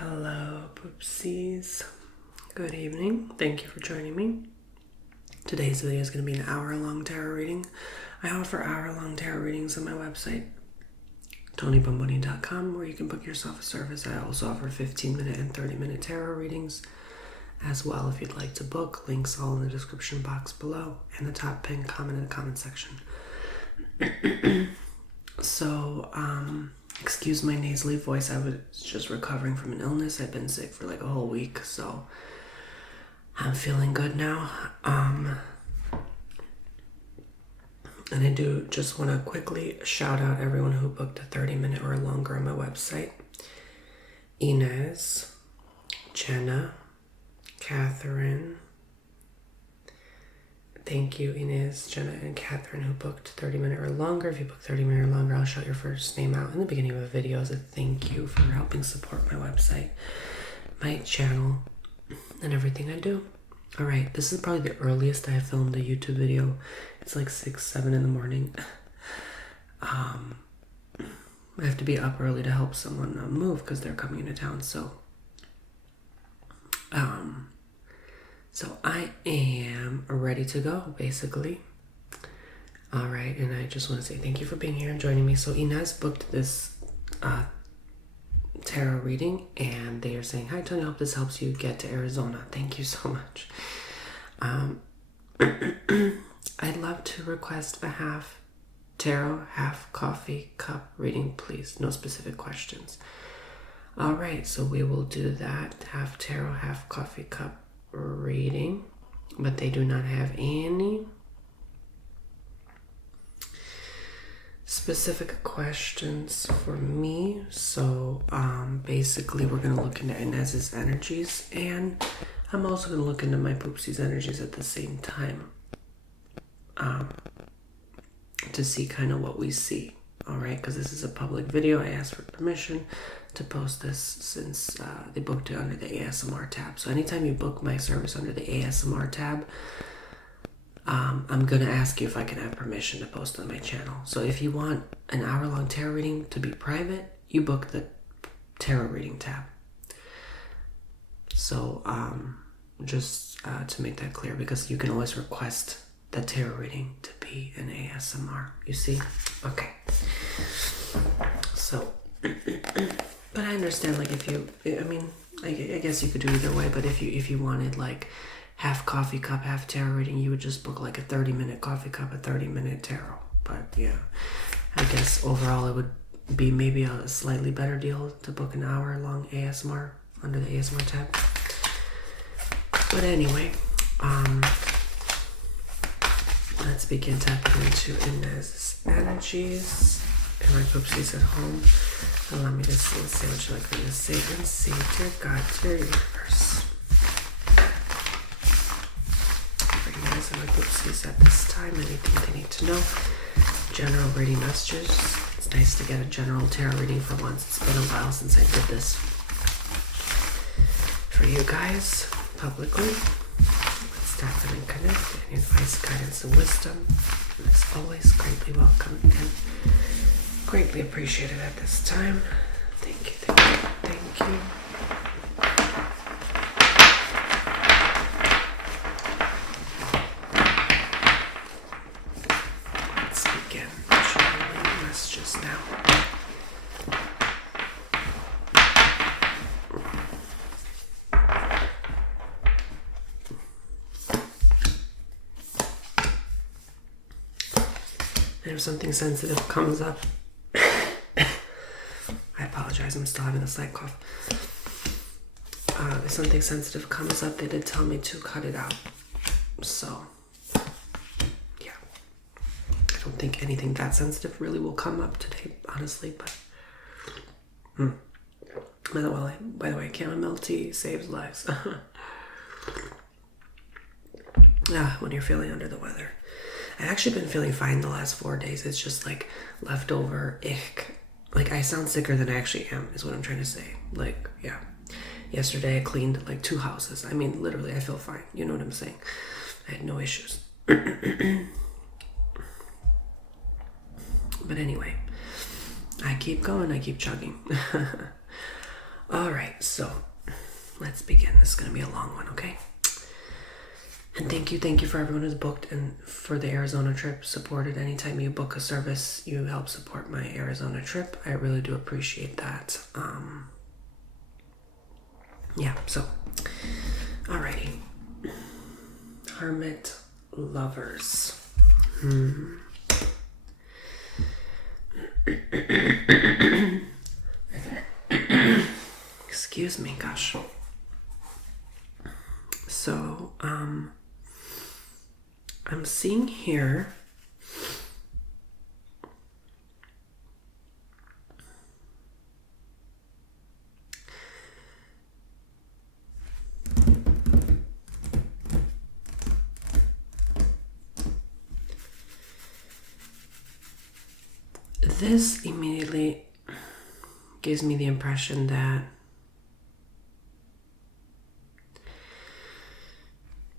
Hello, poopsies. Good evening. Thank you for joining me. Today's video is going to be an hour-long tarot reading. I offer hour-long tarot readings on my website, TonyBomboni.com, where you can book yourself a service. I also offer 15-minute and 30-minute tarot readings as well if you'd like to book. Links all in the description box below and the top pinned comment in the comment section. So, excuse my nasally voice. I was just recovering from an illness. I've been sick for like a whole week, so I'm feeling good now. And I do just want to quickly shout out everyone who booked a 30-minute or longer on my website. Inez, Jenna, Catherine. Thank you, Inez, Jenna, and Catherine, who booked 30-minute or longer. If you book 30-minute or longer, I'll shout your first name out in the beginning of a video as a thank you for helping support my website, my channel, and everything I do. All right, this is probably the earliest I have filmed a YouTube video. It's like 6, 7 in the morning. I have to be up early to help someone move because they're coming into town. So I am ready to go, basically. All right, and I just want to say thank you for being here and joining me. So Inez booked this tarot reading, and they are saying, "Hi, Tony, I hope this helps you get to Arizona." Thank you so much. I'd love to request a half tarot, half coffee cup reading, please. No specific questions. All right, so we will do that. Half tarot, half coffee cup reading, but they do not have any specific questions for me. So basically we're going to look into Inez's energies, and I'm also going to look into my poopsies energies at the same time to see kind of what we see. All right, because this is a public video. I asked for permission to post this since they booked it under the ASMR tab. So anytime you book my service under the ASMR tab, I'm going to ask you if I can have permission to post on my channel. So if you want an hour-long tarot reading to be private, you book the tarot reading tab. So just to make that clear, because you can always request the tarot reading to be an ASMR. You see? Okay. So, but I understand, like, if you, I mean, I guess you could do either way, but if you wanted like half coffee cup, half tarot reading, you would just book like a 30-minute coffee cup, a 30-minute tarot. But yeah, I guess overall it would be maybe a slightly better deal to book an hour-long ASMR under the ASMR tab. But anyway, let's begin tapping into Inez's energies and my poopsies at home. Allow me to see and say what you like me to say and see, dear God, dear universe. For Inez and my poopsies at this time, anything they need to know. General reading messages. It's nice to get a general tarot reading for once. It's been a while since I did this for you guys publicly. Tap them and connect. Any advice, guidance, and wisdom is always greatly welcome and greatly appreciated at this time. Thank you, thank you, thank you. Let's begin channeling messages now. If something sensitive comes up, I apologize, I'm still having a slight cough. If something sensitive comes up, they did tell me to cut it out. So, yeah. I don't think anything that sensitive really will come up today, honestly, but... By the way, chamomile tea saves lives. When you're feeling under the weather. I've actually been feeling fine the last 4 days. It's just like leftover ick. Like, I sound sicker than I actually am, is what I'm trying to say. Like, yeah. Yesterday I cleaned like 2 houses. I mean, literally, I feel fine. You know what I'm saying? I had no issues. But anyway, I keep going. I keep chugging. All right, so let's begin. This is going to be a long one, okay? And thank you for everyone who's booked and for the Arizona trip supported. Anytime you book a service, you help support my Arizona trip. I really do appreciate that. Yeah, so, alrighty. Hermit lovers. Excuse me, gosh. So, I'm seeing here this immediately gives me the impression that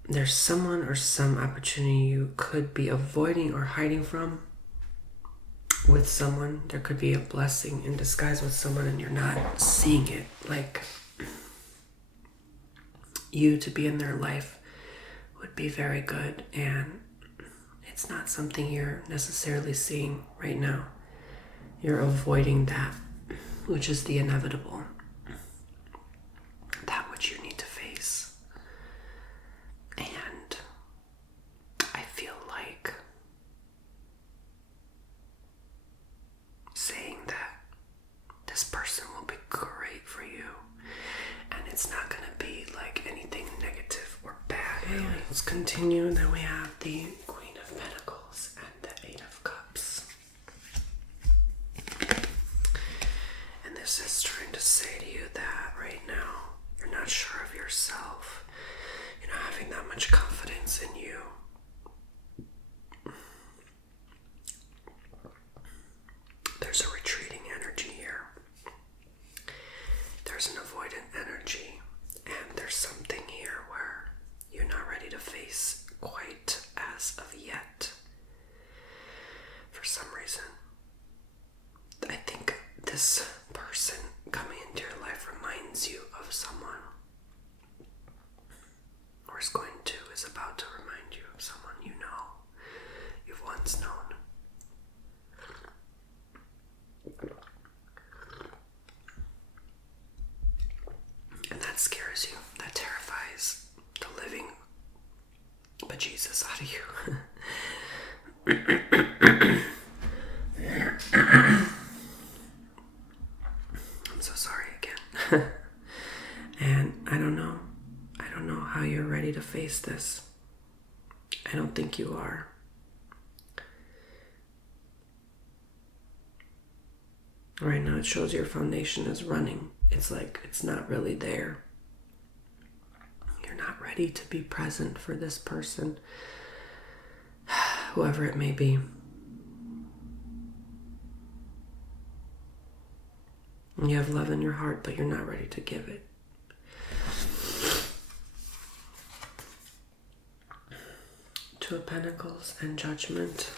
there's someone or some opportunity you could be avoiding or hiding from with someone. There could be a blessing in disguise with someone and you're not seeing it. Like, you to be in their life would be very good, and it's not something you're necessarily seeing right now. You're avoiding that, which is the inevitable. That which you need to face. And I feel like saying that this person will be great for you, and it's not going to be like anything negative or bad. Okay, let's continue. Then we have the Queen of Pentacles and the Eight of Cups. And this is trying to say to you that right now you're not sure of yourself. You're not having that much confidence in you. There's a retreating energy here. There's an avoidant energy. And there's something here where you're not ready to face quite as of yet. For some reason. I think this person coming into your life reminds you of someone. Or is about to remind you of someone you know. You've once known. And that scares you. That terrifies the living bejesus out of you. I'm so sorry again. And I don't know how you're ready to face this. I don't think you are. Right now it shows your foundation is running. It's like it's not really there. You're not ready to be present for this person, whoever it may be. You have love in your heart, but you're not ready to give it. Two of Pentacles and Judgment.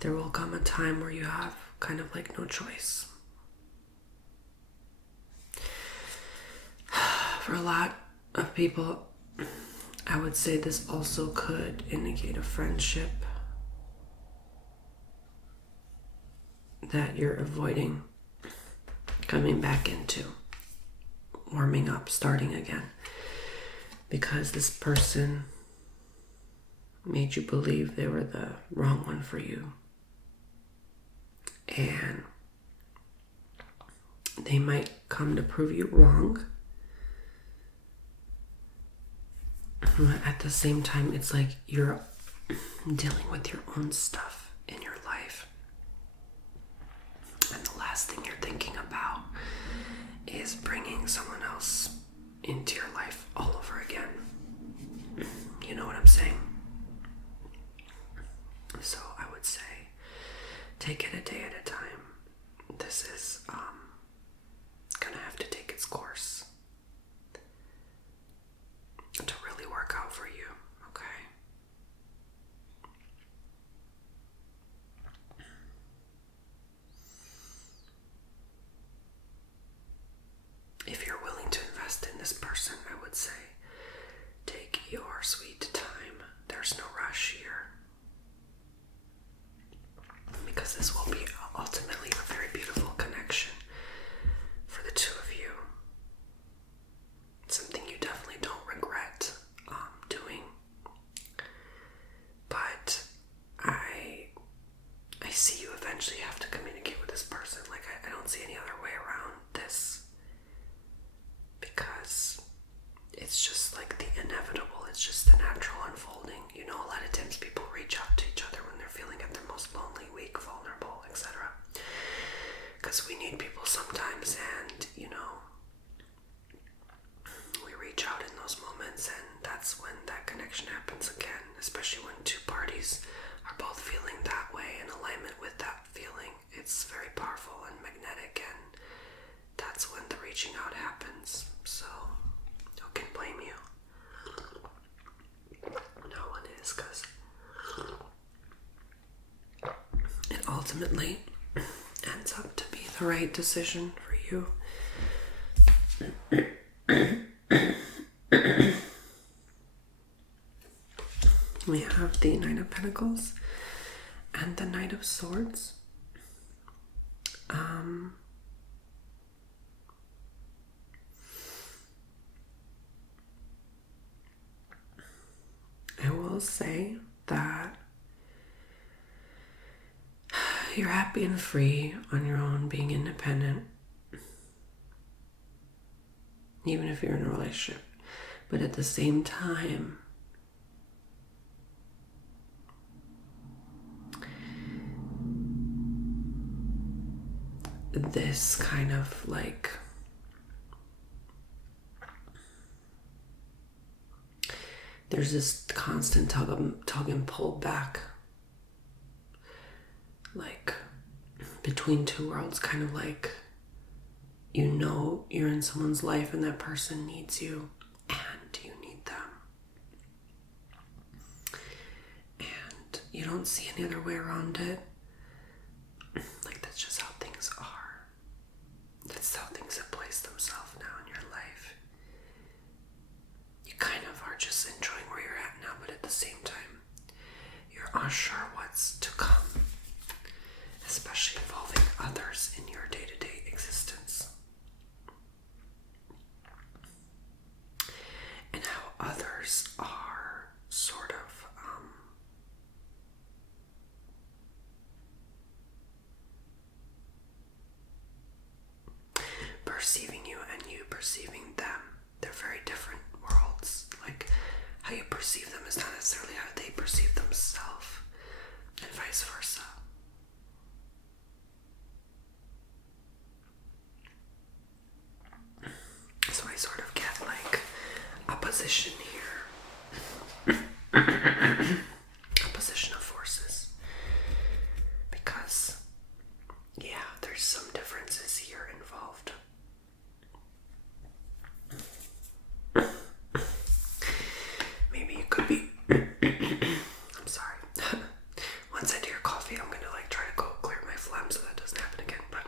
There will come a time where you have kind of like no choice. For a lot of people, I would say this also could indicate a friendship that you're avoiding coming back into, warming up, starting again, because this person made you believe they were the wrong one for you. And they might come to prove you wrong. But at the same time, it's like you're dealing with your own stuff in your life. And the last thing you're thinking about is bringing someone else into your life all over again. You know what I'm saying? So I would say, take it a day at a time. This is gonna have to take its course to really work out for you, okay? would say. Take your sweet time. There's no rush here. Because this will be ultimately a very beautiful connection for the two of you. Something you definitely don't regret doing. But I see you eventually have to communicate with this person. Like, I don't see any other way around this. Because it's just like the inevitable. It's just the natural unfolding. You know, a lot of times people reach out to each other when they're feeling at their most lonely, weak, vulnerable, etc. Because we need people sometimes, and, you know, we reach out in those moments, and that's when that connection happens again, especially when two parties are both feeling that way, in alignment with that feeling. It's very powerful and magnetic, and that's when the reaching out happens. So, who can blame you? No one is, because it ultimately ends up to be the right decision for you. We have the Knight of Pentacles and the Knight of Swords. I will say that you're happy and free on your own, being independent, even if you're in a relationship. But at the same time, this kind of like there's this constant tug and pull back, like between two worlds, kind of like, you know, you're in someone's life and that person needs you and you need them, and you don't see any other way around it. Like, that's just how things are. That's how things have placed themselves now in your life. You kind of are just enjoying where you're at now, but at the same time, you're unsure what's to come, especially involving others in your day-to-day existence. And how others are sort of perceiving you and you perceiving them. They're very different worlds. Like, how you perceive them is not necessarily how they perceive themselves, and vice versa. So I sort of get like opposition here. Opposition of forces. Because, yeah, there's some differences here involved. Maybe you could be I'm sorry. Once I do your coffee, I'm gonna like try to go clear my phlegm so that doesn't happen again, but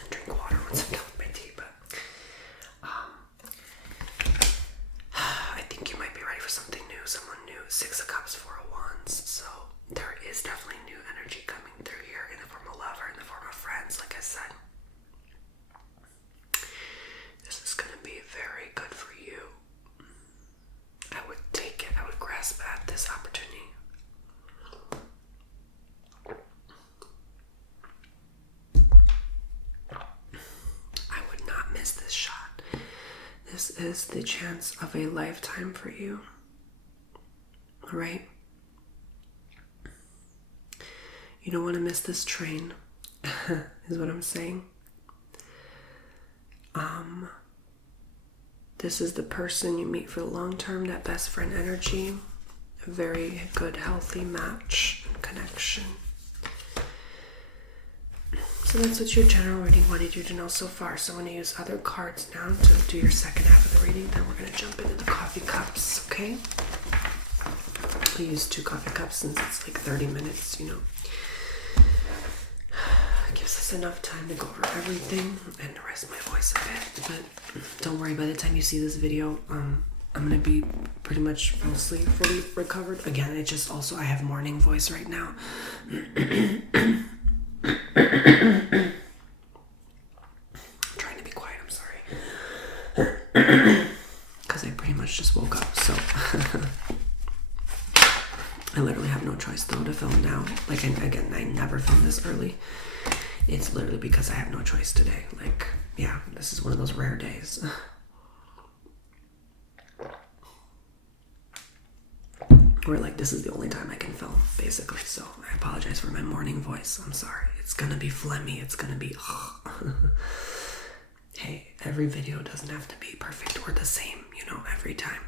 and drink water once I'm done with my tea. But I think you might be ready for something new, someone new. 6 of Cups, 4 of Wands. So there is definitely new energy coming through here in the form of love or in the form of friends, like I said. This is going to be very good for you. I would take it. I would grasp at this opportunity. I would not miss this shot. This is the chance of a lifetime for you. All right? You don't want to miss this train, is what I'm saying. This is the person you meet for the long term, that best friend energy. A very good, healthy match and connection. So that's what your general reading wanted you to know so far. So I'm going to use other cards now to do your second half of the reading. Then we're going to jump into the coffee cups, okay? I use 2 coffee cups since it's like 30 minutes, you know. gives us enough time to go over everything and to rest my voice a bit. But don't worry, by the time you see this video, I'm gonna be pretty much fully recovered. Again, it just also, I have morning voice right now. I'm trying to be quiet, I'm sorry. Because I pretty much just woke up, so I literally have no choice though to film now. Like, again, I never film this early. It's literally because I have no choice today. Like, yeah, this is one of those rare days. Where, like, this is the only time I can film, basically. So I apologize for my morning voice. I'm sorry. It's gonna be phlegmy. It's gonna be... Hey, every video doesn't have to be perfect or the same, you know, every time.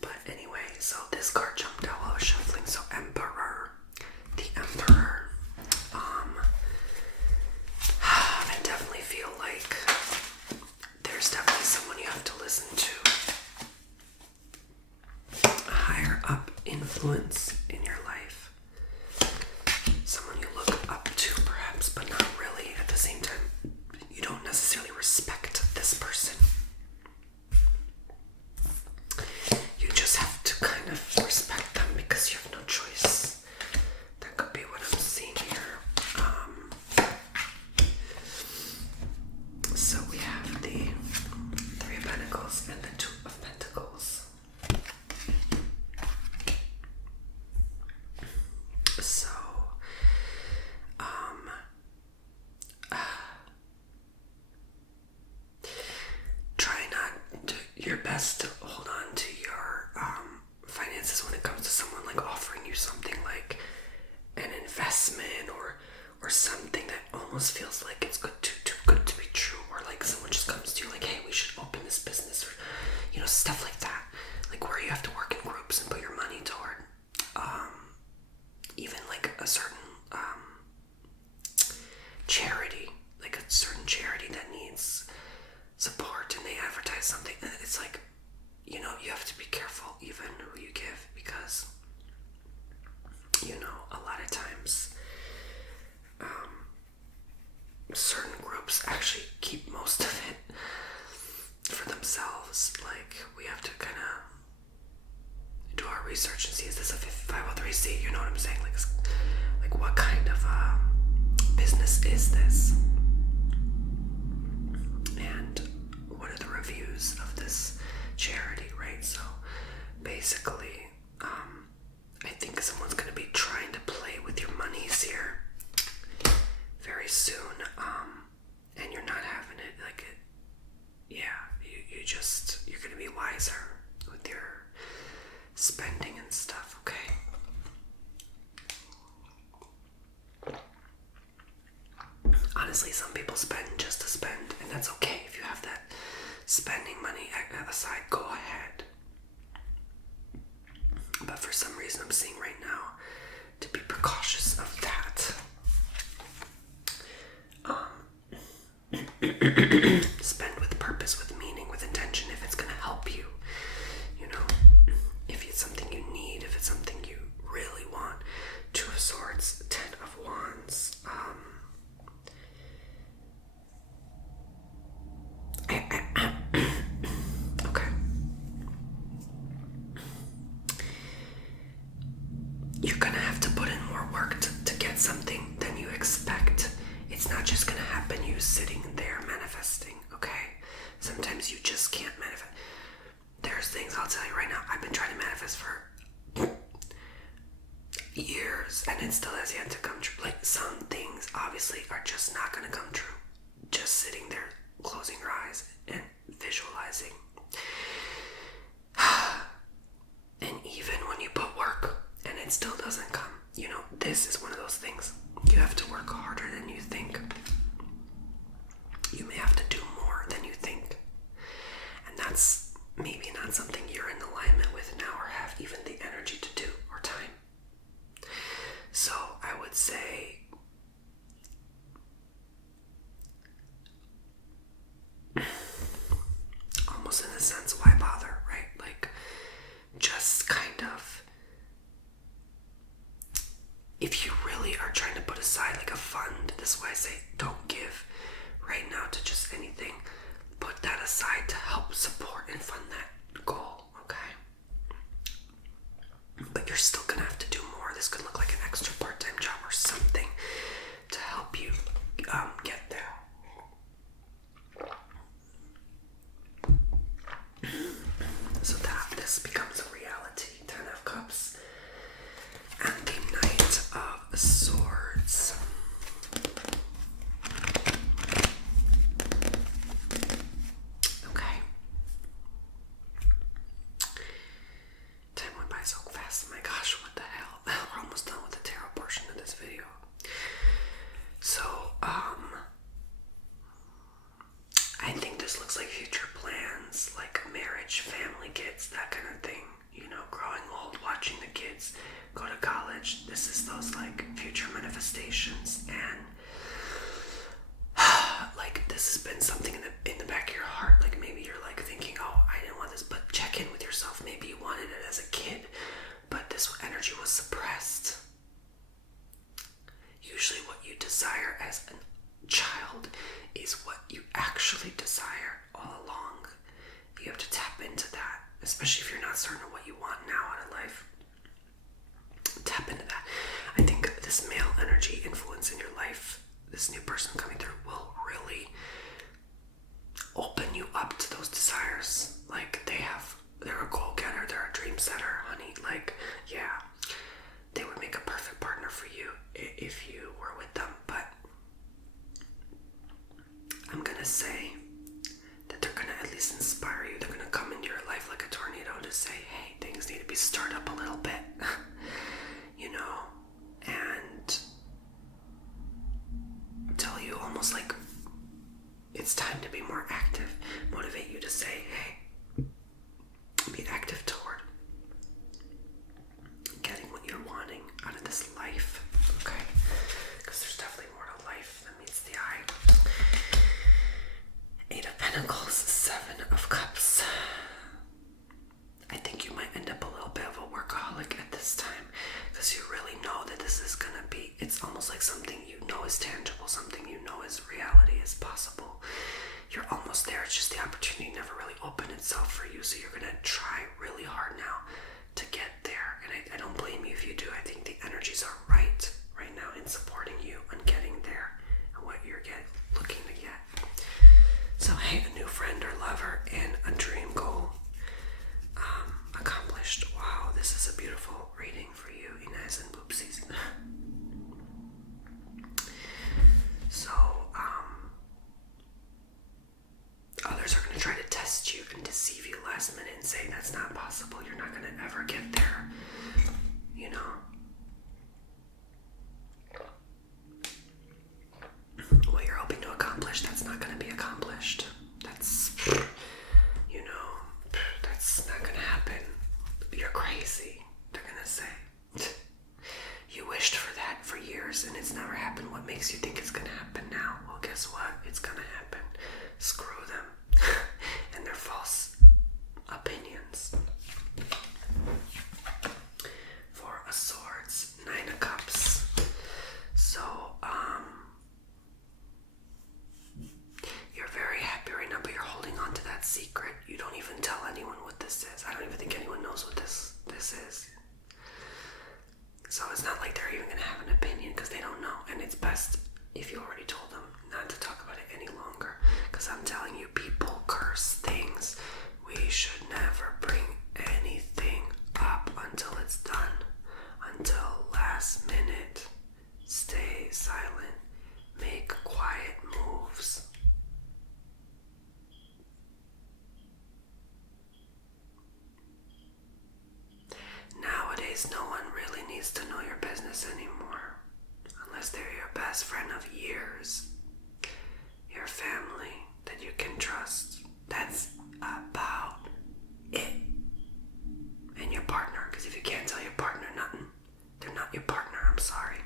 But anyway, so this card jumped out while I was shuffling. So Emperor. The Emperor. I definitely feel like there's definitely someone you have to listen to. A higher up influence in your life. Someone you look up to perhaps, but not really. At the same time, you don't necessarily respect this person. You just have to kind of respect them because you have no choice. That could be what I'm seeing here. So we have the Three of Pentacles and the Two of Pentacles. So, try not to your best to hold on to your finances when it comes to someone like offering you something like an investment or something that almost feels like it's too good to be true, or like someone just comes to you like, hey, we should open this business, or you know, stuff like that, like where you have to work in groups and put your money toward even like a certain charity, like a certain charity that needs support and they advertise something. It's like, you know, you have to be careful even who you give, because you know, a lot of times certain groups actually keep most of it for themselves. Like, we have to kind of do our research and see, is this a 503c? You know what I'm saying? Like what kind of business is this? And what are the reviews of this charity, right? So basically, I think someone's going to be trying to play with your monies here very soon, and you're not having it like it. Yeah, you're going to be wiser with your spending and stuff, okay? Honestly, some people spend just to spend, and that's okay. If you have that spending money aside, go ahead. But for some reason, I'm seeing right now to be precautious of that. Spend with purpose, with meaning, with intention, if it's going to help you. You know, if it's something you need, if it's something you really want. Two of Swords, Ten of Wands. Okay. You're gonna have to put in more work to get something than you expect. It's not just gonna happen you sitting there manifesting, okay? Sometimes you just can't manifest. There's things, I'll tell you right now, I've been trying to manifest for years and it still has yet to come true. Like, some things obviously are just not gonna come true. Just sitting there, closing your eyes and visualizing. And even when you put work and it still doesn't come, you know, this is one of those things. You have to work harder than you think. You may have to do more than you think. And that's maybe not something you're in alignment with now or have even the energy to do or time. So I would say almost in a sense, why bother, right? Like, just kind of, if you really are trying to fund. This is why I say don't give right now to just anything. Put that aside to help support and fund that goal, okay? But you're still gonna have to do more. This could look like an extra part-time job or something to help you get there. So that this becomes a reality. 10 of Cups and the Knight of Swords. Okay. Time went by so fast. My gosh, what the hell? We're almost done with the tarot portion of this video. So, I think this looks like future plans, like marriage, family, kids, that kind of thing. You know, growing old, watching the kids go to college. This is those like future manifestations, and like this has been something in the back of your heart. Like maybe you're like thinking, oh, I didn't want this, but check in with yourself. Maybe you wanted it as a kid, but this energy was suppressed. Usually what you desire as a child is what you actually desire all along. You have to tap into that, especially if you're not certain of what you want now out of life. Tap into that. I think this male energy influence in your life, this new person coming through, will really open you up to those desires. Like they're a goal-getter, they're a dream setter, honey. Like, yeah, they would make a perfect partner for you if you were with them. But I'm gonna say that they're gonna at least inspire you. They're gonna come into your life like a tornado to say, hey, things need to be stirred up a little bit. You know, and tell you almost like it's time to be more active. Motivate you to say, hey, be active toward getting what you're wanting out of this life, okay? Because there's definitely more to life than meets the eye. 8 of Pentacles, 7 of Cups. I think you might end up a little bit of a workaholic at this time, because you really know that this is gonna be, it's almost like something you know is tangible, something you know is reality, is possible. You're almost there. It's just the opportunity never really opened itself for you, so you're gonna try really hard now to get there. And I don't blame you if you do. I think the energies are right now in supporting you on getting there and what you're looking to get. So hey, a new friend or lover and a dream goal accomplished. Wow, this is a beautiful reading for you, Inez and poopsies. So, others are going to try to test you and deceive you last minute and say that's not possible. You're not going to ever get there. You know? What you're hoping to accomplish, that's not going to be accomplished. That's, you know, that's not going to happen. You're crazy, they're going to say. You wished for that for years and it's never happened. What makes you think it's going to happen now? Well, guess what? It's going to happen. Screw them and their false opinions. 4 of Swords, 9 of Cups. So, you're very happy right now, but you're holding on to that secret. You don't even tell anyone what this is. I don't even think anyone knows what this is. So it's not like they're even going to have an opinion because they don't know. And it's best if you already told them not to talk about it any longer. Because I'm telling you, people curse things. We should never bring anything up until it's done. Until last minute. Stay silent. Make quiet moves. Nowadays, no one really needs to know your business anymore. Unless they're your best friend of years. Your family that you can trust. That's about it. And your partner, because if you can't tell your partner nothing, they're not your partner. I'm sorry.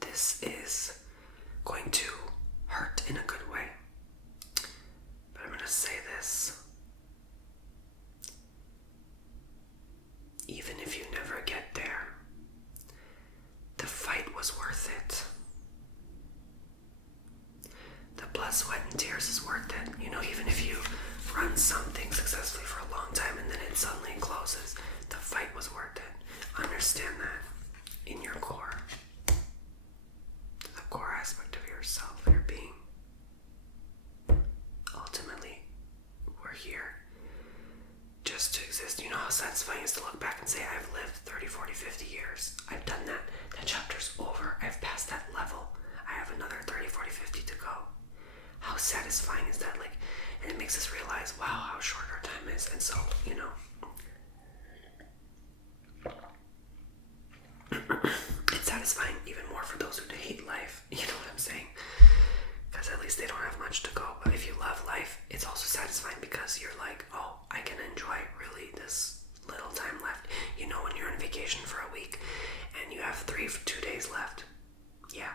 This is going to hurt in a good way. chapters is worth it. You know, even if you run something successfully for a long time and then it suddenly closes, the fight was worth it. Understand that in your core. The core aspect of yourself, your being. Ultimately, we're here just to exist. You know how satisfying it is to look back and say, I've lived 30, 40, 50 years. I've done that. That chapter's over. I've passed that level. I have another 30, 40, 50 to go. How satisfying is that? Like, and it makes us realize, wow, how short our time is. And so, you know, it's satisfying even more for those who hate life. You know what I'm saying? Because at least they don't have much to go. But if you love life, it's also satisfying because you're like, oh, I can enjoy really this little time left. You know, when you're on vacation for a week and you have 2 days left. Yeah,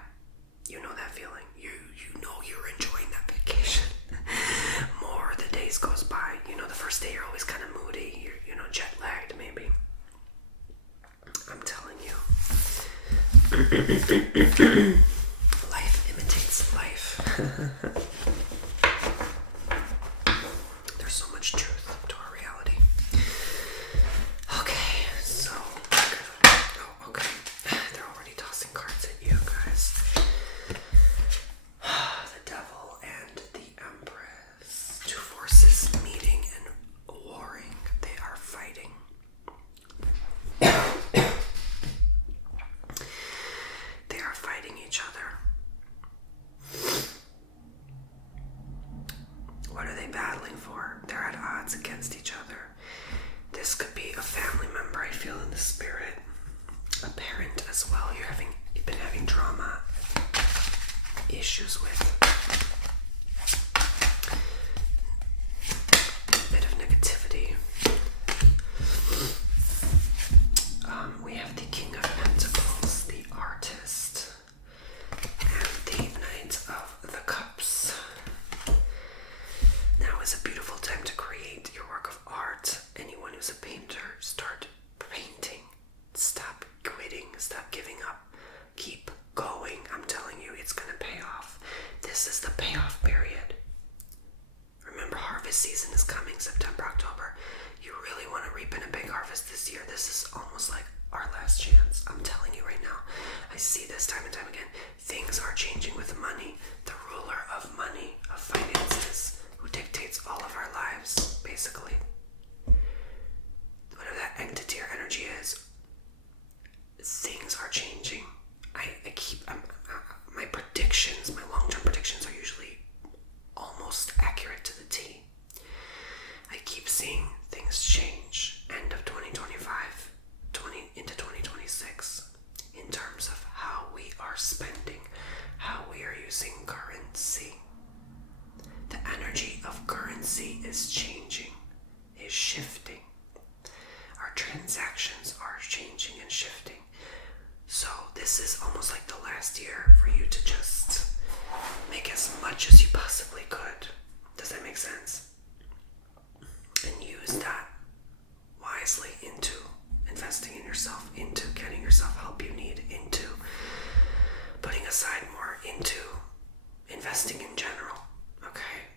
you know that feeling. You know you're enjoying that vacation. More the days goes by. You know, the first day you're always kind of moody. You're, you know, jet lagged maybe. I'm telling you. Life imitates life. There's so much truth to our reality. Okay, so okay. They're already tossing cards at you guys. The devil and the empress. Two forces meeting and warring. They are fighting. They are fighting each other. What are they battling for? They're at odds against each other. This could be a family member, I feel in the spirit. A parent as well. You've been having drama issues with. A bit of negativity. We have the King of Pentacles, the artist, and the Knight of the Cups. Now is a beautiful time to create your work of art. Anyone who's a painter, start painting. Stop quitting. Stop giving up. Keep going. I'm telling you, it's going to pay off. This is the payoff period. Remember, harvest season is coming, September, October. You really want to reap in a big harvest this year. This is almost like our last chance. I'm telling you right now. I see this time and time again. Things are changing with money. The ruler of money, of finances, who dictates all of our lives, basically. Whatever that entity or energy is, things are changing. My predictions, my long-term predictions are usually almost accurate to the T. I keep seeing things change. End of 2025, into 2026, in terms of how we are spending, how we are using currency. The energy of currency is changing, is shifting. Our transactions are changing and shifting. So this is almost like the last year for you to just make as much as you possibly could. Does that make sense? And use that wisely into investing in yourself, into getting yourself help you need, into putting aside more, into investing in general. Okay?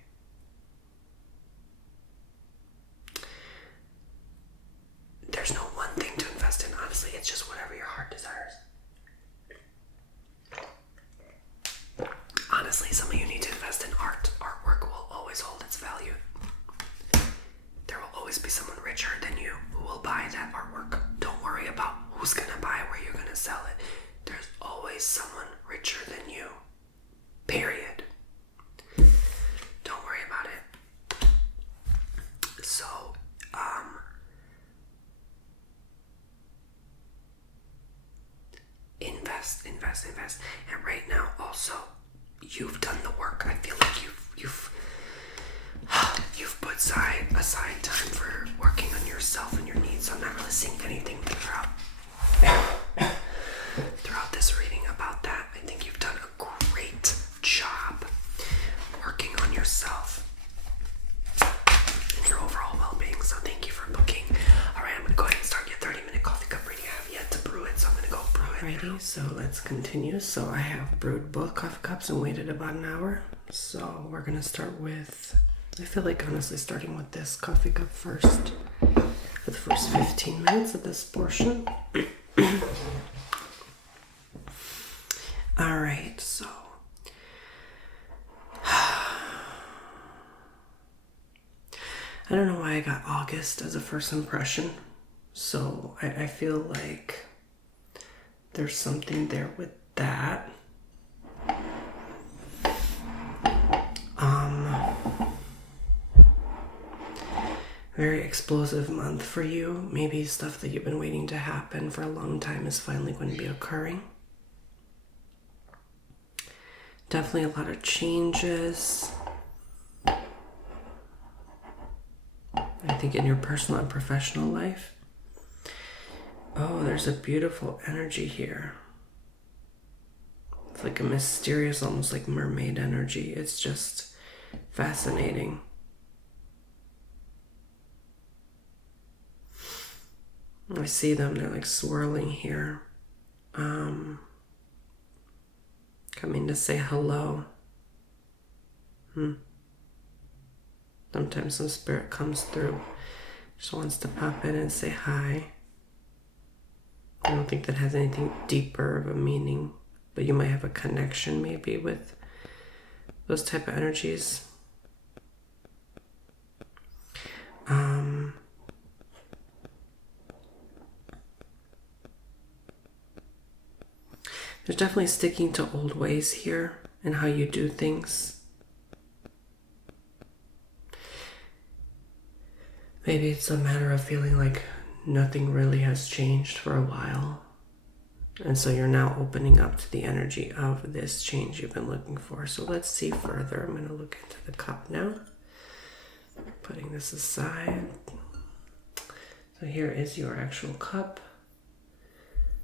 There's no one thing to invest in, honestly. It's just whatever your heart desires. Honestly, some of you need to invest in art. Artwork will always hold its value. There will always be someone richer than you who will buy that artwork. Don't worry about who's going to buy, where you're going to sell it. There's always someone richer than you. Period. Don't worry about it. So, invest. And right now, also, you've done the work. I feel like you've put aside time for working on yourself and your needs. So I'm not really seeing anything throughout this reading about that. I think you've done a great job working on yourself and your overall well-being. So thank you for booking. All right, I'm going to go ahead and start your 30-minute coffee cup reading. I have yet to brew it, so I'm going to go brew it. Alrighty, so let's continue. So I have brewed both coffee cups and waited about an hour. So we're gonna start with, I feel like honestly starting with this coffee cup first for the first 15 minutes of this portion. All right, so I don't know why I got August as a first impression. So I feel like there's something there with that. Very explosive month for you. Maybe stuff that you've been waiting to happen for a long time is finally going to be occurring. Definitely a lot of changes. I think in your personal and professional life. Oh, there's a beautiful energy here. It's like a mysterious, almost like mermaid energy. It's just fascinating. I see them, they're like swirling here. Coming to say hello. Sometimes some spirit comes through, just wants to pop in and say hi. I don't think that has anything deeper of a meaning, but you might have a connection maybe with those type of energies. There's definitely sticking to old ways here and how you do things. Maybe it's a matter of feeling like nothing really has changed for a while. And so you're now opening up to the energy of this change you've been looking for. So let's see further. I'm going to look into the cup now. Putting this aside. So here is your actual cup.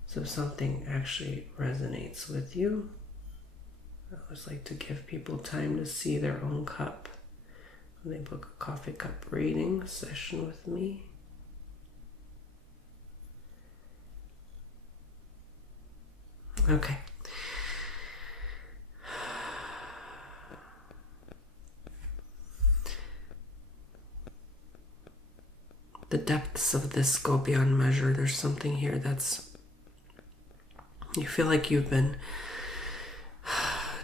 So if something actually resonates with you, I always like to give people time to see their own cup when they book a coffee cup reading session with me. Okay. The depths of this go beyond measure. There's something here that's, you feel like you've been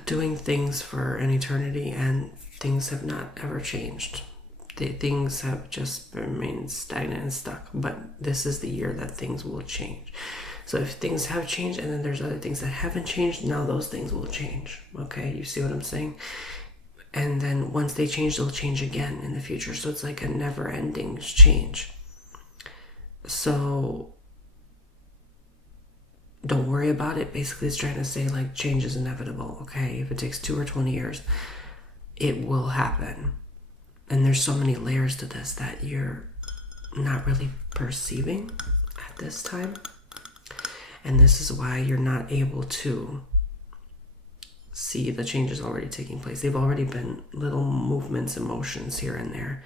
doing things for an eternity and things have not ever changed. Things have just remained stagnant and stuck. But this is the year that things will change. So if things have changed and then there's other things that haven't changed, now those things will change. Okay, you see what I'm saying? And then once they change, they'll change again in the future. So it's like a never-ending change. So don't worry about it. Basically, it's trying to say like change is inevitable. Okay, if it takes 2 or 20 years, it will happen. And there's so many layers to this that you're not really perceiving at this time. And this is why you're not able to see the changes already taking place. They've already been little movements, emotions here and there,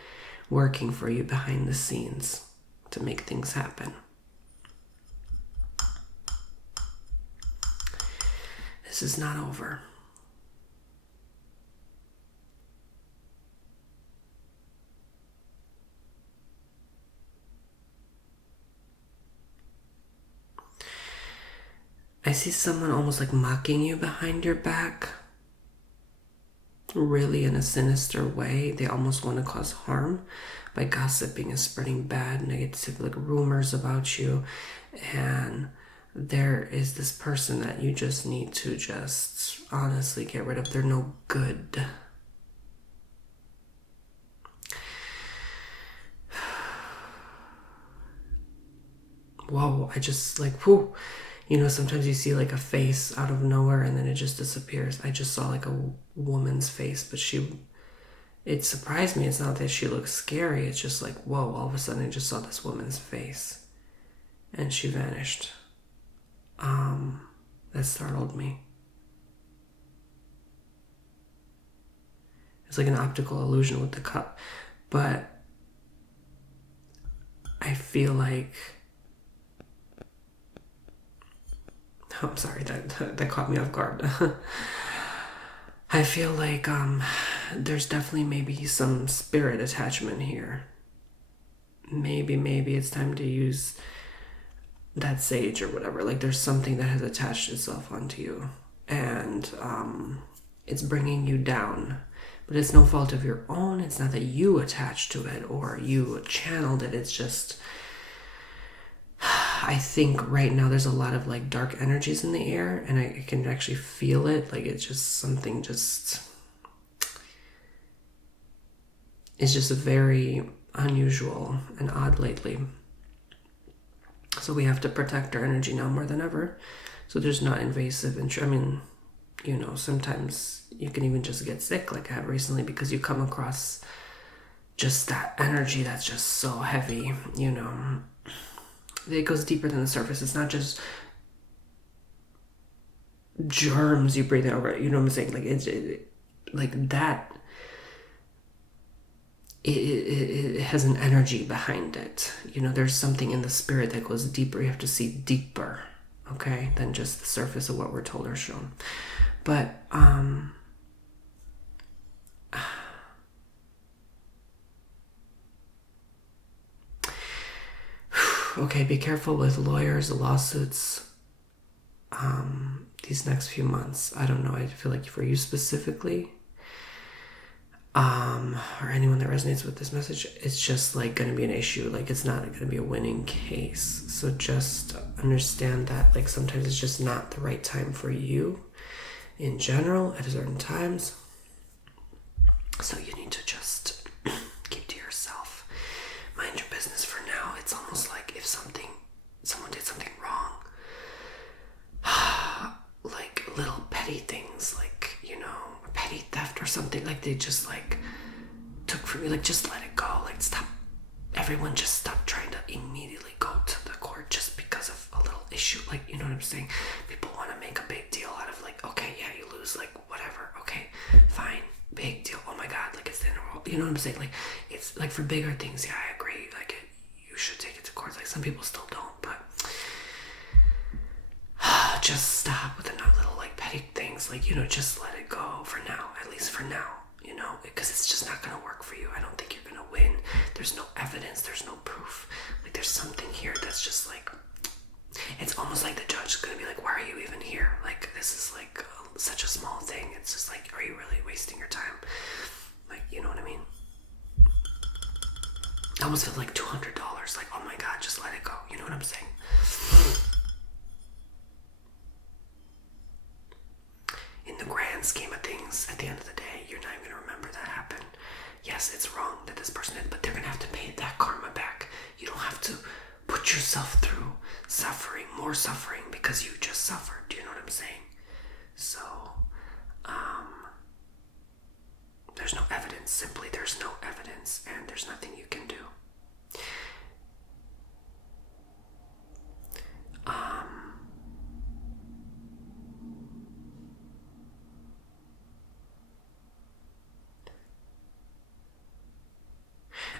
working for you behind the scenes to make things happen. This is not over. I see someone almost like mocking you behind your back. Really in a sinister way. They almost want to cause harm by gossiping and spreading bad, negative like rumors about you. And there is this person that you just need to just honestly get rid of. They're no good. Whoa, I just like, whew. You know, sometimes you see like a face out of nowhere and then it just disappears. I just saw like a woman's face, but it surprised me. It's not that she looks scary. It's just like, whoa, all of a sudden I just saw this woman's face and she vanished. That startled me. It's like an optical illusion with the cup, but I feel like, I'm sorry, that caught me off guard. I feel like there's definitely maybe some spirit attachment here. Maybe it's time to use that sage or whatever. Like there's something that has attached itself onto you, and it's bringing you down. But it's no fault of your own. It's not that you attached to it or you channeled it. It's just, I think right now there's a lot of like dark energies in the air, and I can actually feel it. Like it's just something it's just very unusual and odd lately. So we have to protect our energy now more than ever. So there's not invasive I mean, you know, sometimes you can even just get sick like I have recently because you come across just that energy that's just so heavy, you know. It goes deeper than the surface. It's not just germs you breathe out, right? You know what I'm saying? Like like that. It has an energy behind it. You know, there's something in the spirit that goes deeper. You have to see deeper, okay, than just the surface of what we're told or shown. But okay, be careful with lawyers, lawsuits, these next few months. I don't know. I feel like for you specifically, or anyone that resonates with this message, it's just like going to be an issue. Like it's not going to be a winning case. So just understand that like sometimes it's just not the right time for you in general at certain times. So you need to just keep to yourself. Mind your business for now. It's almost like if someone did something wrong, like little petty things, like, you know, petty theft or something, like they just like took from you, like just let it go. Like stop, everyone just stop trying to immediately go to the court just because of a little issue. Like, you know what I'm saying? People want to make a big deal out of like, okay, yeah, you lose, like whatever, okay, fine, big deal, oh my god, like it's the end of the world. You know what I'm saying? Like it's like for bigger things, yeah, I agree, like you should take it to court. Like some people still don't, but just stop with the little like petty things. Like, you know, just let it go for now, at least for now, you know, because it's just not gonna work for you. I don't think you're gonna win. There's no evidence, there's no proof. Like there's something here that's just like, it's almost like the judge is gonna be like, why are you even here? Like this is like such a small thing. It's just like, are you really wasting your time? Like, you know what I mean? I almost feel like $200, like, oh my god, just let it go. You know what I'm saying? In the grand scheme of things, at the end of the day, you're not even gonna remember that happened. Yes, it's wrong that this person did, but they're gonna have to pay that karma back. You don't have to put yourself through suffering, more suffering, because you just suffered. Do you know what I'm saying? So, there's no evidence. Simply, there's no evidence, and there's nothing you can do.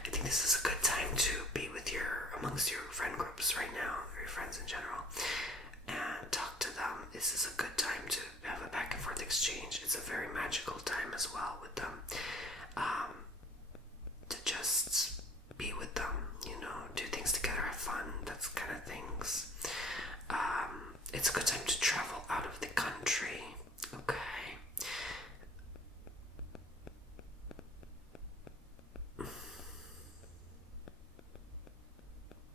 I think this is a good time to be with amongst your friend groups right now, or your friends in general, and talk to them. This is a good time to have a back and forth exchange. It's a very magical time as well with them, to just be with them, you know, do things together, have fun, that's kind of things. It's a good time to travel out of the country, okay?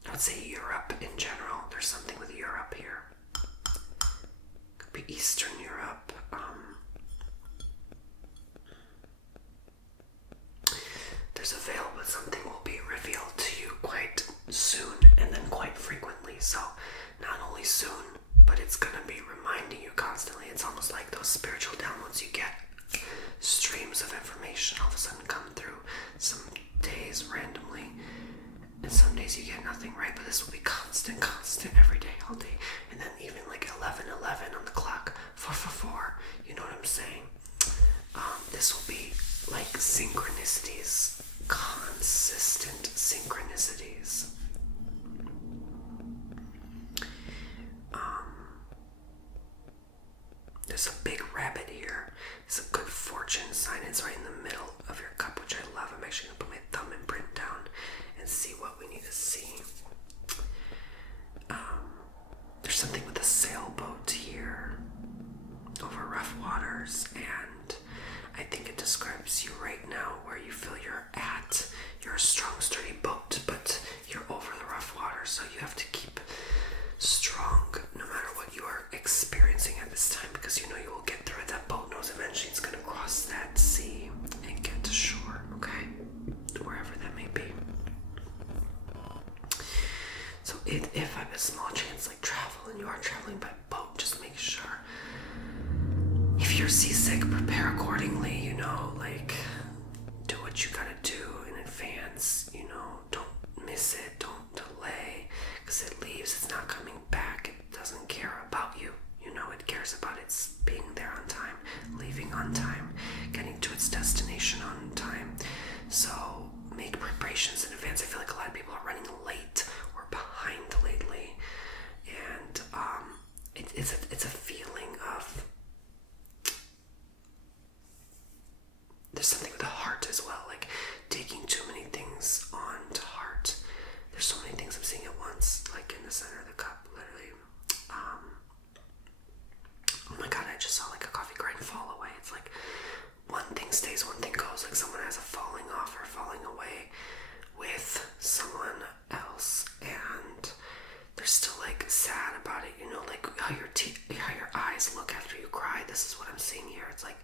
I would say Europe in general. There's something with Europe here. Could be Eastern Europe. There's a veil, but something will be revealed to you quite soon, and then quite frequently. So not only soon, but it's going to be reminding you constantly. It's almost like those spiritual downloads you get. Streams of information all of a sudden come through. Some days randomly, and some days you get nothing, right? But this will be constant every day, all day. And then even like 11:11 on the clock, 4:4. You know what I'm saying? This will be like synchronicities, consistent synchronicities. There's a big rabbit here. It's a good fortune gets you right now where you feel you're at. You're a strong, sturdy boat, but you're over the rough water, so you have to keep strong no matter what you are experiencing at this time, because you know you will get through it. That boat knows eventually it's going to cross that sea and get to shore, okay? Wherever that may be. So if I have a small chance, like travel, and you are traveling by boat, just make sure. If you're seasick, prepare accordingly, you know, like, do what you gotta do in advance, you know, don't miss it, don't delay, because it leaves, it's not coming back, it doesn't care about you, you know, it cares about its being there on time, leaving on time, getting to its destination on time. So make preparations in advance. I feel like a lot of people are running late or behind lately, and it's a feeling of, there's something with the heart as well, like taking too many things on to heart. There's so many things I'm seeing at once, like in the center of the cup, literally. Oh my god, I just saw like a coffee grind fall away. It's like one thing stays, one thing goes, like someone has a falling off or falling away with someone else, and they're still like sad about it, you know, like how your eyes look after you cry. This is what I'm seeing here. It's like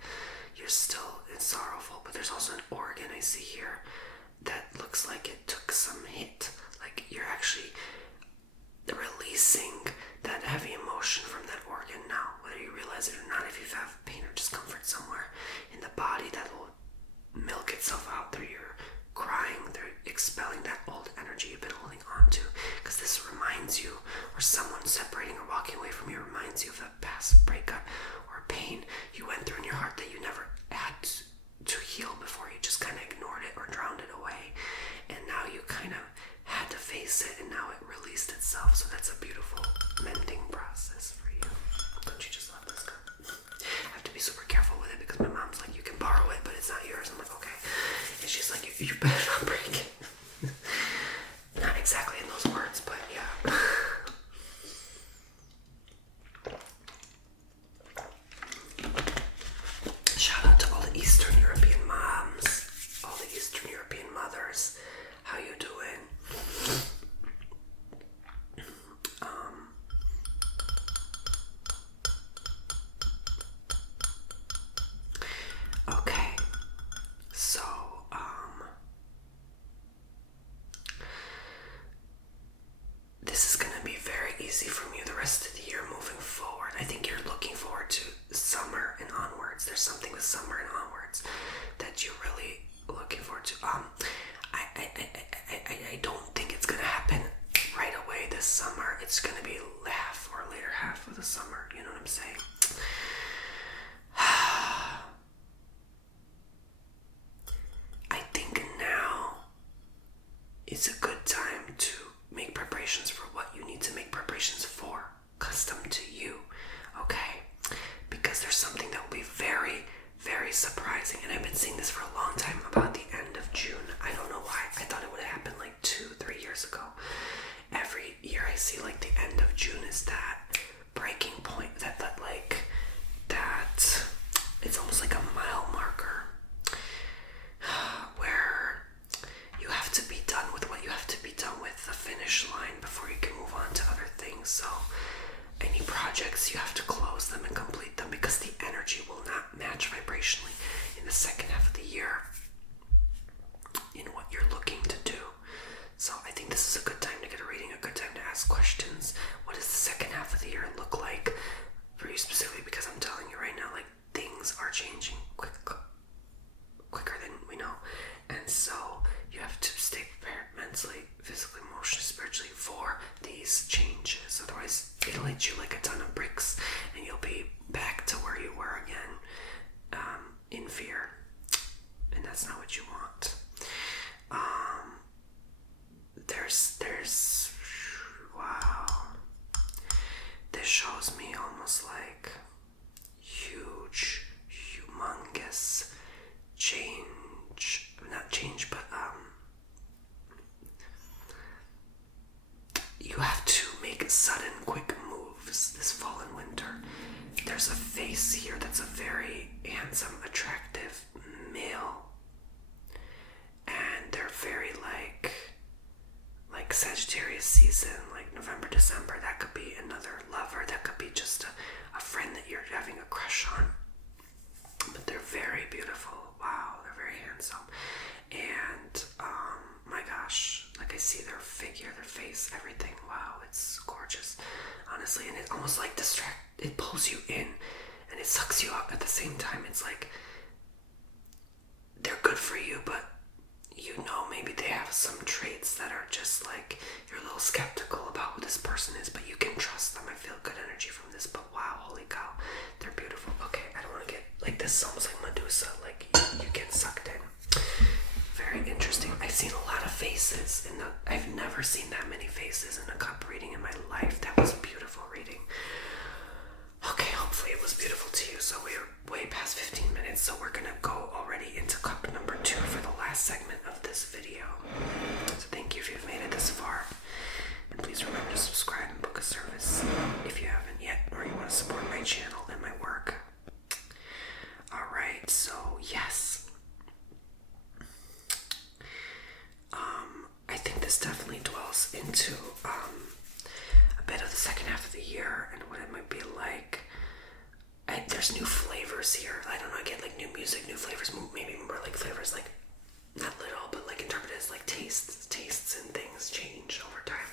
you're still, it's sorrowful, but there's also an organ I see here that looks like it took some hit, like you're actually releasing that heavy emotion from that organ now, whether you realize it or not. If you have pain or discomfort somewhere in the body, that will milk itself out through your crying, through expelling that old energy you've been holding on to, because this reminds you, or someone separating or walking away from you reminds you of that past breakup or pain you went through in your heart that you never had to heal before. You just kind of ignored it or drowned it away, and now you kind of had to face it, and now it released itself. So that's a beautiful mending process for you. Don't you just love this cup? I have to be super careful with it because my mom's like, you can borrow it, but it's not yours. I'm like, okay. And she's like, you better not break it. Not exactly in those words, but yeah. Shout out to all the Eastern European moms, all the Eastern European mothers. How you doing? Okay, so this is gonna be very easy from you the rest of the year moving forward. I think you're looking forward to summer and onwards. There's something with summer and onwards that you're really looking forward to. I don't think it's gonna happen right away this summer. It's gonna be half or later half of the summer. You know what I'm saying? I think now is a good time to make preparations for what you need to make preparations for, custom to you, okay? Because there's something that will be very, very surprising, and I've been seeing this for a long time about the end of June. I don't know why. I thought it would have happened like 2-3 years ago. Every year I see like the end of June is that breaking point, that it's almost like a mile marker where you have to be done with what you have to be done with, the finish line, before you can move on to other things. So any projects, you have to close them and complete them, because the energy will not match vibrationally in the second half of the year in what you're looking to do. So I think this is a good time to get a reading, a good time to ask questions. What does the second half of the year look like for you specifically? Because I'm telling you right now, like, things are changing quicker than we know. And so you have to stay prepared mentally, physically, emotionally, spiritually for these changes. Otherwise, it'll hit you like a ton of bricks and you'll be back to where you were again, in fear. And that's not what you want. There's wow. This shows me almost like huge, humongous change. Not change, but you have to make sudden, quick moves this fall and winter. There's a face here that's a very handsome, attractive male mysterious season, like November, December. That could be another lover. That could be just a friend that you're having a crush on. But they're very beautiful. Wow, they're very handsome. And, my gosh, like I see their figure, their face, everything. Wow, it's gorgeous. Honestly, and it almost like it pulls you in and it sucks you out at the same time. It's like they're good for you, but maybe they have some traits that are just like you're a little skeptical about who this person is, but you can trust them. I feel good energy from this, but wow, holy cow, they're beautiful. Okay, I don't want to get like this, almost like Medusa, like you get sucked in. Very interesting. I've seen a lot of faces I've never seen that many faces in a cup reading in my life. That was a beautiful reading. Okay, hopefully it was beautiful to you. So we're way past 15 minutes, so we're gonna go already into cup number 2 for the last segment of this video. So thank you if you've made it this far. And please remember to subscribe and book a service if you haven't yet, or you want to support my channel and my work. Alright, so yes. I think this definitely dwells into a bit of the second half of the year and what it might be like. There's new flavors here. I don't know, I get like new music, new flavors, maybe more like flavors, like not little, but like interpreted as like tastes and things change over time.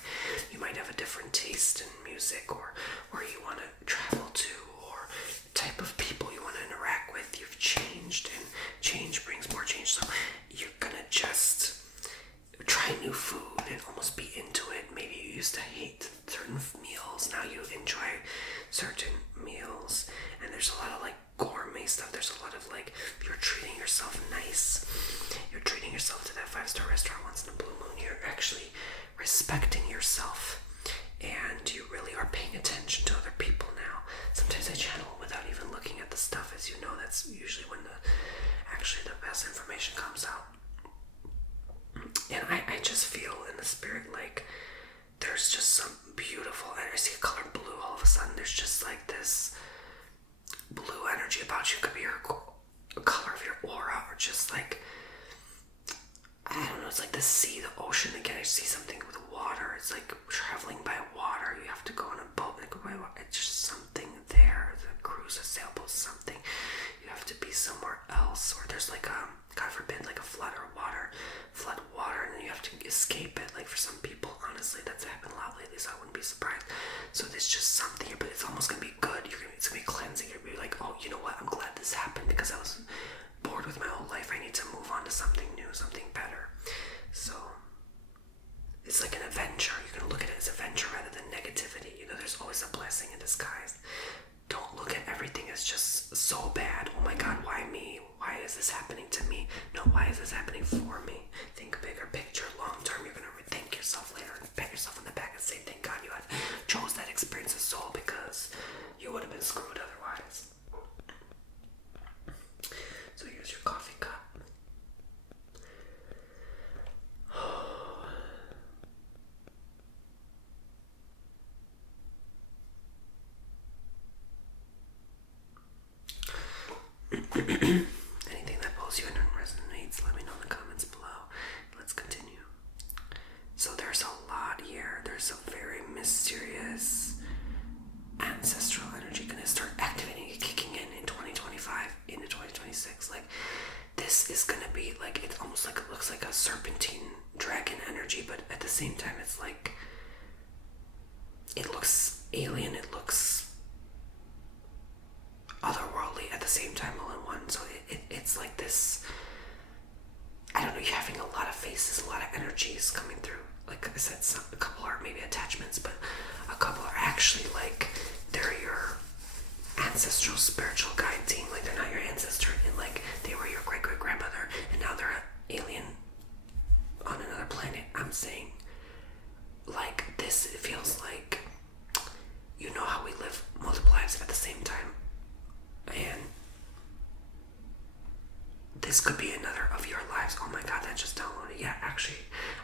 You might have a different taste in music, or where you want to travel to, or type of people you want to interact with. You've changed, and change brings more change. So you're gonna just try new food and almost be into it. Maybe you used to hate certain meals, now you enjoy certain meals, and there's a lot of like gourmet stuff. There's a lot of like, you're treating yourself nice, you're treating yourself to that 5-star restaurant once in a blue moon. You're actually respecting yourself, and you really are paying attention to other people now. Sometimes I channel without even looking at the stuff. As you know, that's usually when the best information comes out. And I just feel in the spirit like there's just some beautiful, and I see a color blue all of a sudden. There's just like this blue energy about you. It could be your color of your aura, or just like, I don't know, it's like the sea, the ocean. Again, I see something with water. It's like traveling by water. You have to go on a boat and go by water. It's just something there. The cruise, a sailboat, something. You have to be somewhere else, or there's like God forbid, like a flood water, and then you have to escape it. Like for some people, honestly, that's happened a lot lately, so I wouldn't be surprised. So there's just something here, but it's almost gonna be good. It's gonna be cleansing. You're gonna be like, oh, you know what? I'm glad this happened because I was bored with my whole life. I need to move on to something new, something better. So it's like an adventure. You're gonna look at it as adventure rather than negativity. You know, there's always a blessing in disguise. Don't look at everything as just so bad. Oh my God, why me? Why is this happening to me? No, why is this happening for me? Think bigger picture, long term. You're going to thank yourself later and pat yourself on the back and say, thank God you had chose that experience as soul, because you would have been screwed otherwise. So here's your coffee cup. Anything that pulls you in and resonates, let me know in the comments below. Let's continue. So there's a lot here. There's a very mysterious ancestral energy going to start activating and kicking in 2025 into 2026. Like this is going to be like, it's almost like, it looks like a serpentine dragon energy, but at the same time it's like, it looks alien, it looks otherworldly at the same time, all in one. So it's like this, I don't know, you're having a lot of faces, a lot of energies coming through. Like I said, a couple are maybe attachments, but a couple are actually like, they're your ancestral spiritual guide team. Like they're not your ancestor, and like they were your great-great-grandmother, and now they're an alien on another planet. I'm saying, like, this, it feels like, you know how we live multiple lives at the same time. And this could be another of your lives. Oh my God, that just downloaded. Yeah, actually,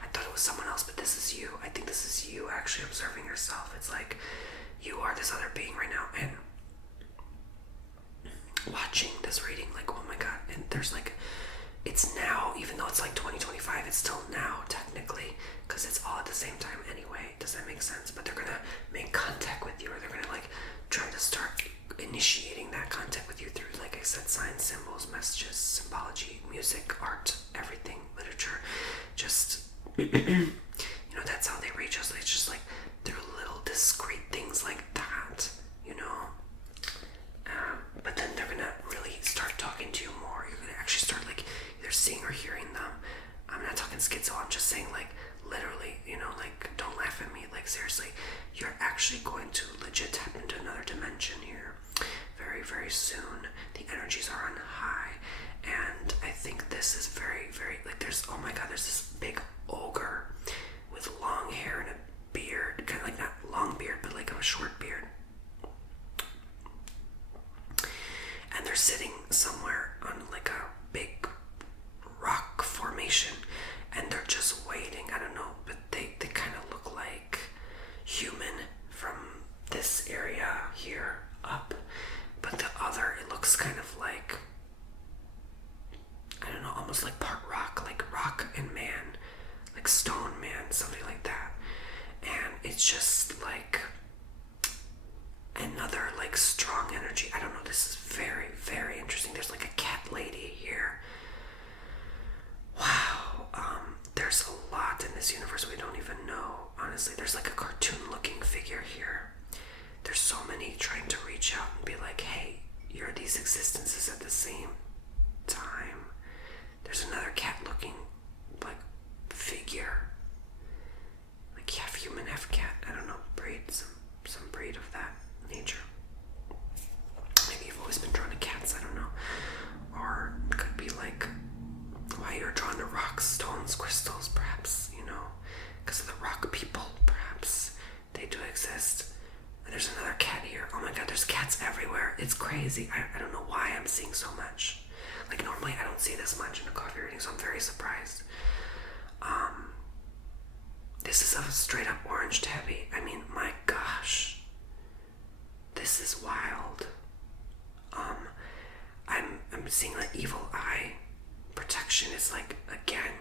I thought it was someone else, but this is you. I think this is you actually observing yourself. It's like you are this other being right now, and watching this reading, like, oh my God. And there's like, it's now, even though it's like 2025, it's still now technically, because it's all at the same time anyway. Does that make sense? But they're gonna make contact with you, or they're gonna like try to start initiating that contact with you through, like I said, signs, symbols, messages, symbology, music, art, everything, literature. Just you know, that's how they reach us. It's just like through little discreet things like that, you know. But then they're gonna really start talking to you more. You're gonna actually start like either seeing or hearing them. I'm not talking schizo, I'm just saying like literally, you know, like don't laugh at me, like seriously, you're actually going to legit tap into another dimension here very, very soon. The energies are on high, and I think this is very, very, like there's, oh my god, there's this big ogre with long hair and a beard, kind of like not long beard, but like a short beard. And they're sitting somewhere on like a big rock formation, and they're just waiting. I don't know, but they kind of look like human from this area here up, but the other, it looks kind of like, I don't know, almost like part rock, like rock and man, like stone man, something like that. And it's just like another like strong energy. I don't know, this is very, very interesting. There's like a cat lady here. Wow. There's a lot in this universe we don't even know, honestly. There's like a cartoon looking figure here. There's so many trying to reach out and be like, hey, you're these existences at the same time. There's another cat looking like figure, like half human, half cat. I don't know, breed, some breed of that nature. Maybe you've always been drawn to cats, I don't know. Or it could be like why you're drawn to rocks, stones, crystals, perhaps, you know, because of the rock people, perhaps. They do exist. And there's another cat here. Oh my god, there's cats everywhere. It's crazy. I don't know why I'm seeing so much. Like normally I don't see this much in a coffee reading, so I'm very surprised. This is a straight up orange tabby. I mean, my gosh. This is wild. I'm seeing an evil eye. Protection is like, again,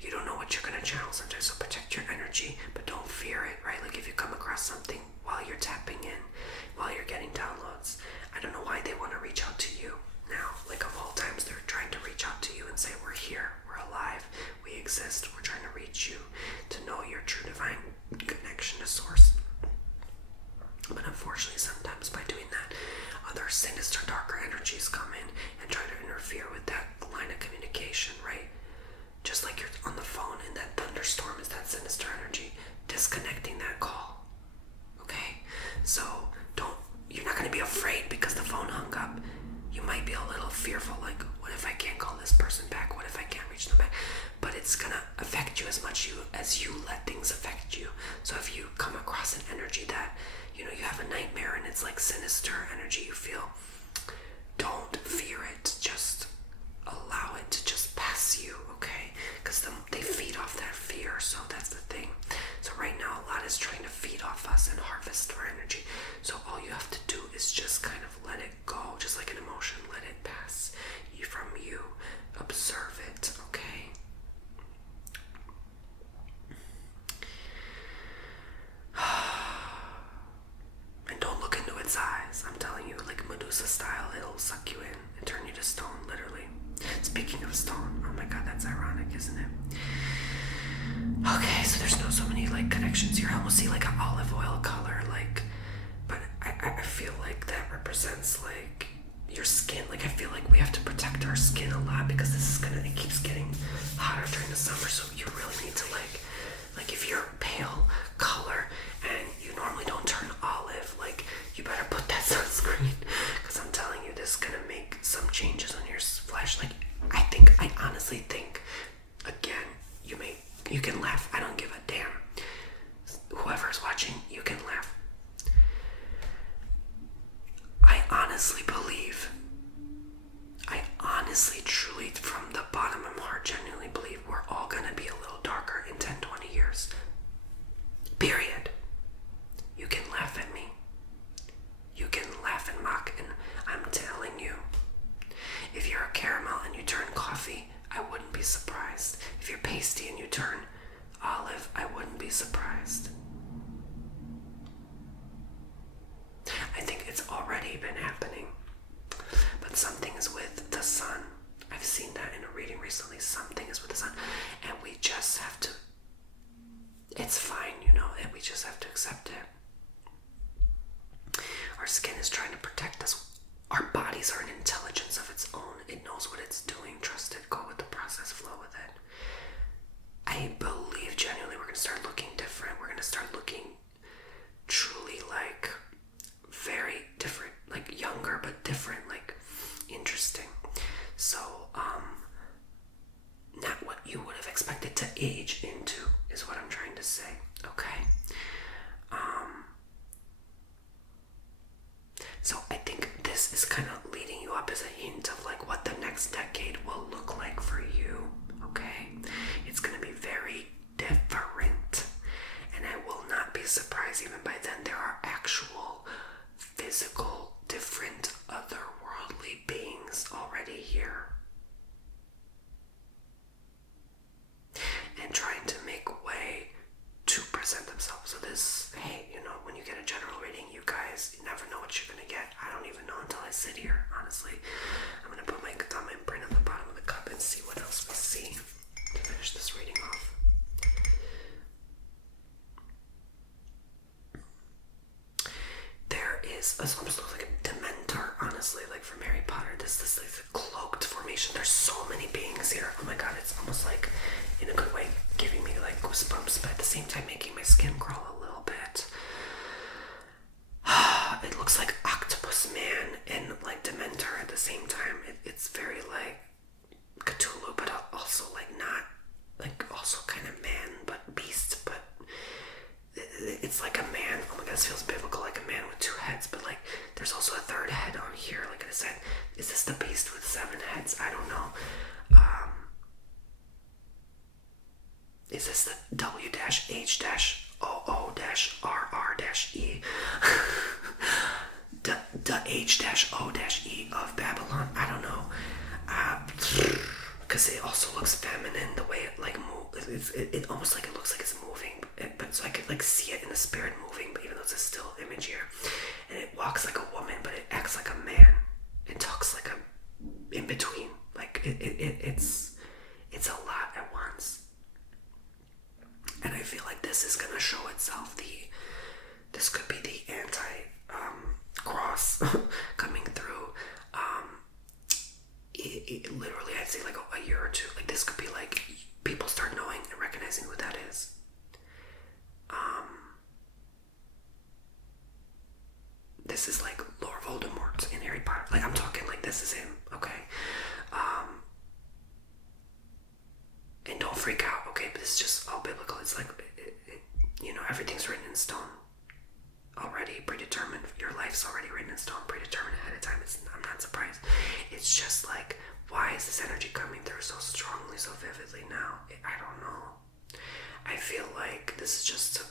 you don't know what you're gonna channel sometimes, so protect your energy, but don't fear it, right? Like if you come across something while you're tapping in, while you're getting downloads, I don't know why they want to reach out to you now. Like of all times, they're trying to reach out to you and say, we're here, we're alive, we exist, we're trying to reach you to know your true divine connection to source. But unfortunately, sometimes by doing that, other sinister, darker energies come in and try to interfere with that line of communication, right? Just like you're on the phone and that thunderstorm is that sinister energy disconnecting that call. Okay? So you're not going to be afraid because the phone hung up. You might be a little fearful, like, what if I can't call this person back? What if I can't reach them back? But it's going to affect you as much as you let things affect you. So if you come across an energy that, you know, you have a nightmare and it's like sinister energy you feel, don't fear it. Just allow it to just pass you, okay? Because they feed off that fear, so that's the thing. So right now, a lot is trying to feed off us and harvest our energy. So all you have to do is just kind of let it go, just like an emotion, let it pass from you. Observe it, okay? And don't look into its eyes. I'm telling you, like Medusa style, it'll suck you in and turn you to stone, literally. Speaking of stone, oh my god, that's ironic, isn't it? Okay, so there's so many like connections here. I almost see like an olive oil color, like, but I feel like that represents like your skin. Like I feel like we have to protect our skin a lot because it keeps getting hotter during the summer. So you really need to like if you're pale color and you normally don't turn olive, like you better put that sunscreen, because I'm telling you, this is gonna make some changes on your flesh. Like I honestly think, again, you can laugh. I don't give a damn. Whoever's watching, you can laugh. I honestly, truly, from the bottom of my heart, genuinely believe we're all gonna be a little darker in 10, 20 years. Period. You can laugh at me. You can laugh and mock, and I'm telling you, if you're a caramel and you turn coffee, I wouldn't be surprised. If you're pasty and you turn olive, I wouldn't be surprised. I think it's already been happening. But something is with the sun. I've seen that in a reading recently. Something is with the sun. And we just have to, it's fine, and we just have to accept it. Our skin is trying to protect us. Our bodies are an intelligence of its own. It knows what it's doing. Trust it. Go with the process. Flow with it. I believe genuinely we're going to start looking different. We're going to start looking truly like very different, like younger but different, like interesting. So, not what you would have expected to age into is what I'm trying to say, okay? So I think this is kind of leading you up as a hint of like what the next decade will look like for you, okay? It's going to be very different, and I will not be surprised even by then there are actual physical, different, otherworldly beings already here. And trying to make way to present themselves. So this, hey, when you get a general reading, you guys, you never know what you're going to get. I don't even know until I sit here, honestly. I'm going to put my thumb imprint on the bottom of the cup and see what else we see to finish this reading off. There is, it almost looks like a Dementor, honestly, like from Harry Potter. This like the cloaked formation. There's so many beings here. Oh my god, it's almost like, in a good way, giving me like goosebumps, but at the same time making my skin crawl a little bit. It looks like Octopus Man and like Dementor at the same time. It's very like Cthulhu, but also like not, like also kind of man, but beast, but it's like a man. Oh my god, this feels biblical, like a man with two heads, but like there's also a third head on here. Like I said, is this the beast with 7 heads? I don't know. Is this the W-H-O-O-RR-E? the H-O-E of Babylon? I don't know. Because it also looks feminine, the way it like moves. It almost like it looks like it's moving, but so I could like see it in the spirit moving, but even though it's a still image here. And it walks like a woman, but it acts like a man. It talks like a in between. Like it's a lot at once. And I feel like this is gonna show itself. This could be the cross coming through. It literally, I'd say like a year or two. Like this could be like people start knowing and recognizing who that is. This is like Lord Voldemort in Harry Potter. Like I'm talking like this is him. Okay. And don't freak out, okay? But it's just all biblical. It's like, everything's written in stone already, predetermined. Your life's already written in stone, predetermined ahead of time. I'm not surprised. It's just like, why is this energy coming through so strongly, so vividly now? I don't know. I feel like this is just to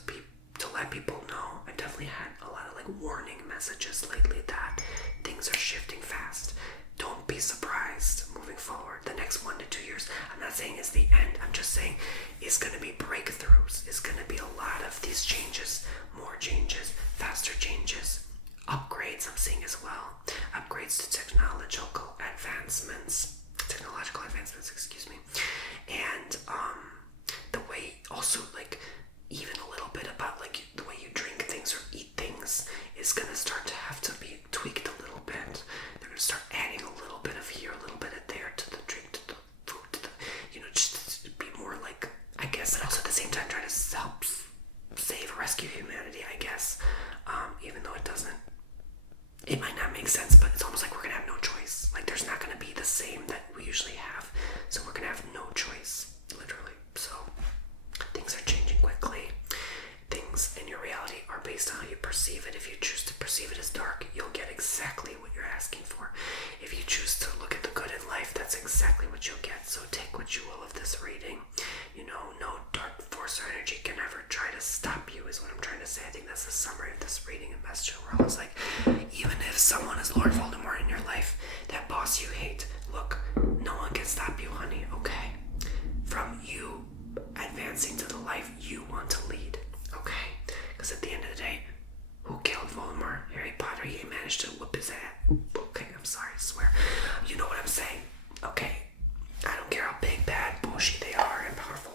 let people know. I've definitely had a lot of like warning messages lately that things are shifting fast. Don't be surprised moving forward. The next 1 to 2 years, I'm not saying it's the end. I'm just saying it's going to be breakthroughs. It's going to be a lot of these changes, more changes, faster changes, upgrades I'm seeing as well. Upgrades to technological advancements, excuse me. And the way also like even a little bit about like the way you drink things or eat things is going to start to have to be tweaked a little bit. They're going to start adding a little bit of here, a little bit of there to the drink, to the food, to the, just to be more like, I guess, and also at the same time try to help save, rescue humanity, I guess. Even though it might not make sense, but it's almost like we're going to have no choice. Like there's not going to be the same that we usually have. So we're going to have no choice, literally. So things are changing quickly. Things in your reality are based on how you perceive it. If you choose to perceive it as dark, you'll get exactly what you're asking for. If you choose to look at the good in life, that's exactly what you'll get. So take what you will of this reading. No dark force or energy can ever try to stop you, is what I'm trying to say. I think that's the summary of this reading and message overall. It's like, even if someone is Lord Voldemort in your life, that boss you hate, look, no one can stop you, honey, okay? From you advancing to the life you want to lead. managed to whip his ass. Okay, I'm sorry, I swear. You know what I'm saying? Okay, I don't care how big, bad, bullshit they are and powerful.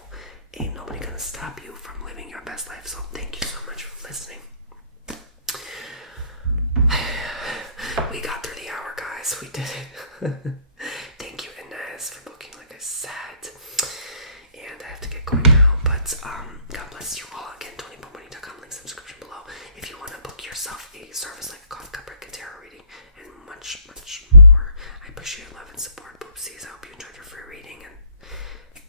Ain't nobody gonna stop you from living your best life. So thank you so much for listening. We got through the hour, guys. We did it. Thank you, Inez, for booking, like I said. And I have to get going now. But God bless you all. Again, TonyBomboni.com. Links in the description below. If you want to book yourself a service like a coffee cup break, a tarot reading, and much, much more. I appreciate your love and support, poopsies. I hope you enjoyed your free reading. And